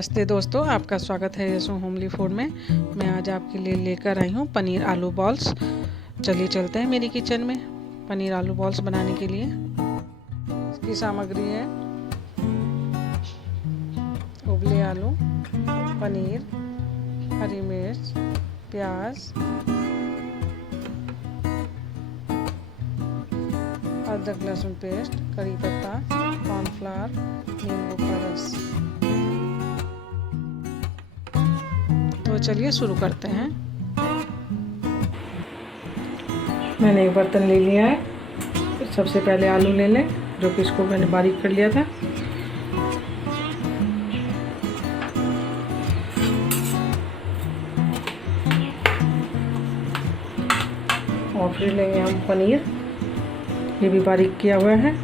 नमस्ते दोस्तों, आपका स्वागत है यशु होमली फूड में। मैं आज आपके लिए लेकर आई हूँ पनीर आलू बॉल्स। चलिए चलते हैं मेरी किचन में पनीर आलू बॉल्स बनाने के लिए। इसकी सामग्री है उबले आलू, पनीर, हरी मिर्च, प्याज, अदरक लहसुन पेस्ट, करी पत्ता, कॉर्नफ्लावर, नींबू का रस। तो चलिए शुरू करते हैं। मैंने एक बर्तन ले लिया है। सबसे पहले आलू ले लें, जो कि इसको मैंने बारीक कर लिया था। और फिर लेंगे हम पनीर, ये भी बारीक किया हुआ है।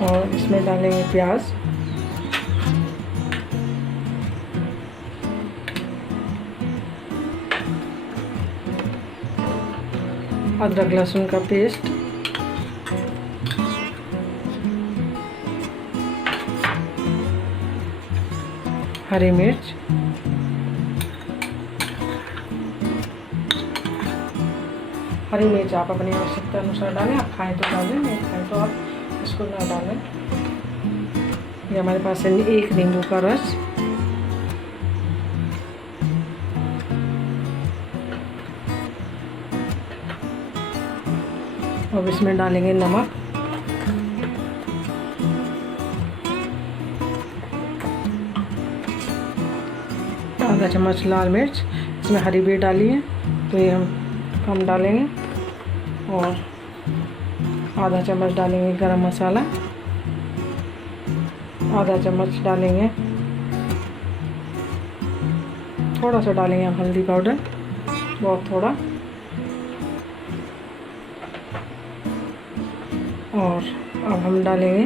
और इसमें डालेंगे प्याज, अदरक लहसुन का पेस्ट, हरी मिर्च, हरी मिर्च आप अपनी आवश्यकता अनुसार डालें। आप खाएं तो डालें, नहीं खाएं तो आप इसको ना डालें। ये हमारे पास है एक नींबू का रस, अब इसमें डालेंगे नमक, आधा चम्मच लाल मिर्च। इसमें हरी भी डाली है तो ये हम कम डालेंगे। और आधा चम्मच डालेंगे गरम मसाला, आधा चम्मच डालेंगे, थोड़ा सा डालेंगे हम हल्दी पाउडर, बहुत थोड़ा। और अब हम डालेंगे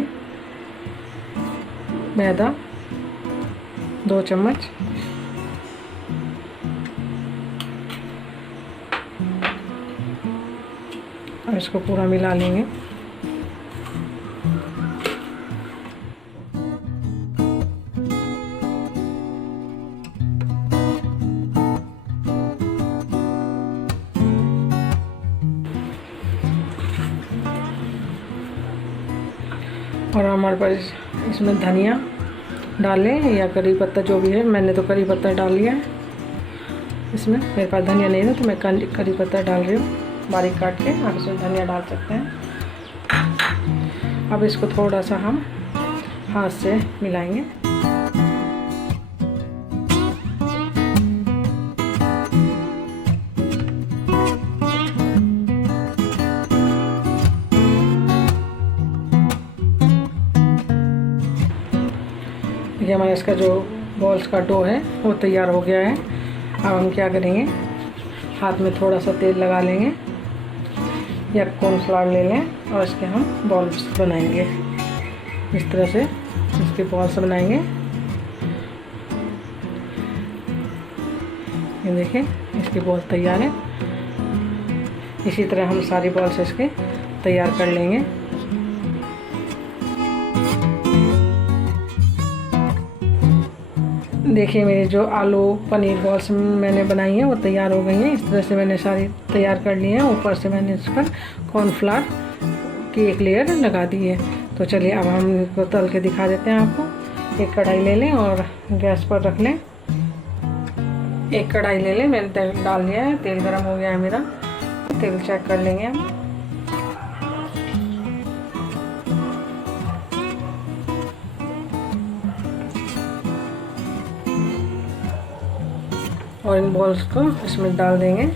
मैदा, 2 चम्मच। और इसको पूरा मिला लेंगे। और हमारे पास इसमें धनिया डालें या करी पत्ता, जो भी है। मैंने तो करी पत्ता डाल लिया है इसमें, मेरे पास धनिया नहीं है तो मैं करी पत्ता डाल रही हूँ बारीक काट के। आप इसमें धनिया डाल सकते हैं। अब इसको थोड़ा सा हम हाथ से मिलाएंगे। ये हमारा इसका जो बॉल्स का डो है वो तैयार हो गया है। अब हम क्या करेंगे, हाथ में थोड़ा सा तेल लगा लेंगे या कॉर्नफ्लावर ले लें और इसके हम बॉल्स बनाएंगे। इस तरह से इसके बॉल्स बनाएंगे। ये देखिए, इसके बॉल्स तैयार हैं। इसी तरह हम सारी बॉल्स इसके तैयार कर लेंगे। देखिए, मेरी जो आलू पनीर बॉल्स मैंने बनाई हैं वो तैयार हो गई हैं। इस तरह से मैंने सारी तैयार कर ली हैं। ऊपर से मैंने इस पर कॉर्नफ्लावर की एक लेयर लगा दी है। तो चलिए अब हम इसको तल के दिखा देते हैं आपको। एक कढ़ाई ले लें और गैस पर रख लें। एक कढ़ाई ले लें, मैंने तेल डाल दिया है, तेल गर्म हो गया है मेरा। तेल चेक कर लेंगे हम। और इन बॉल्स को इसमें डाल देंगे।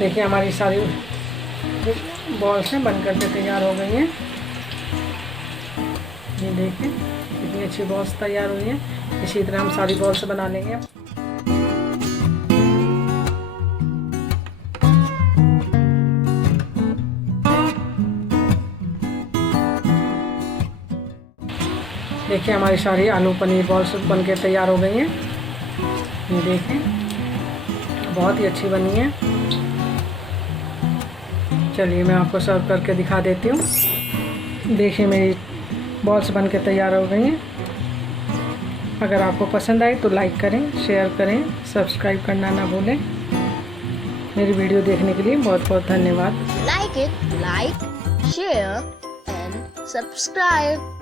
देखिए हमारी सारी बॉल्स हैं बन करके तैयार हो गई हैं। ये देखिए कितनी अच्छी बॉल्स तैयार हुई हैं। इसी तरह हम सारी बॉल्स बना लेंगे। देखिए हमारी सारी आलू पनीर बॉल्स बन के तैयार हो गई हैं। ये देखिए बहुत ही अच्छी बनी है। चलिए मैं आपको सर्व करके दिखा देती हूँ। देखिए मेरी बॉल्स बन के तैयार हो गई हैं। अगर आपको पसंद आए तो लाइक करें, शेयर करें, सब्सक्राइब करना ना भूलें। मेरी वीडियो देखने के लिए बहुत बहुत धन्यवाद। Like it, like, share and subscribe.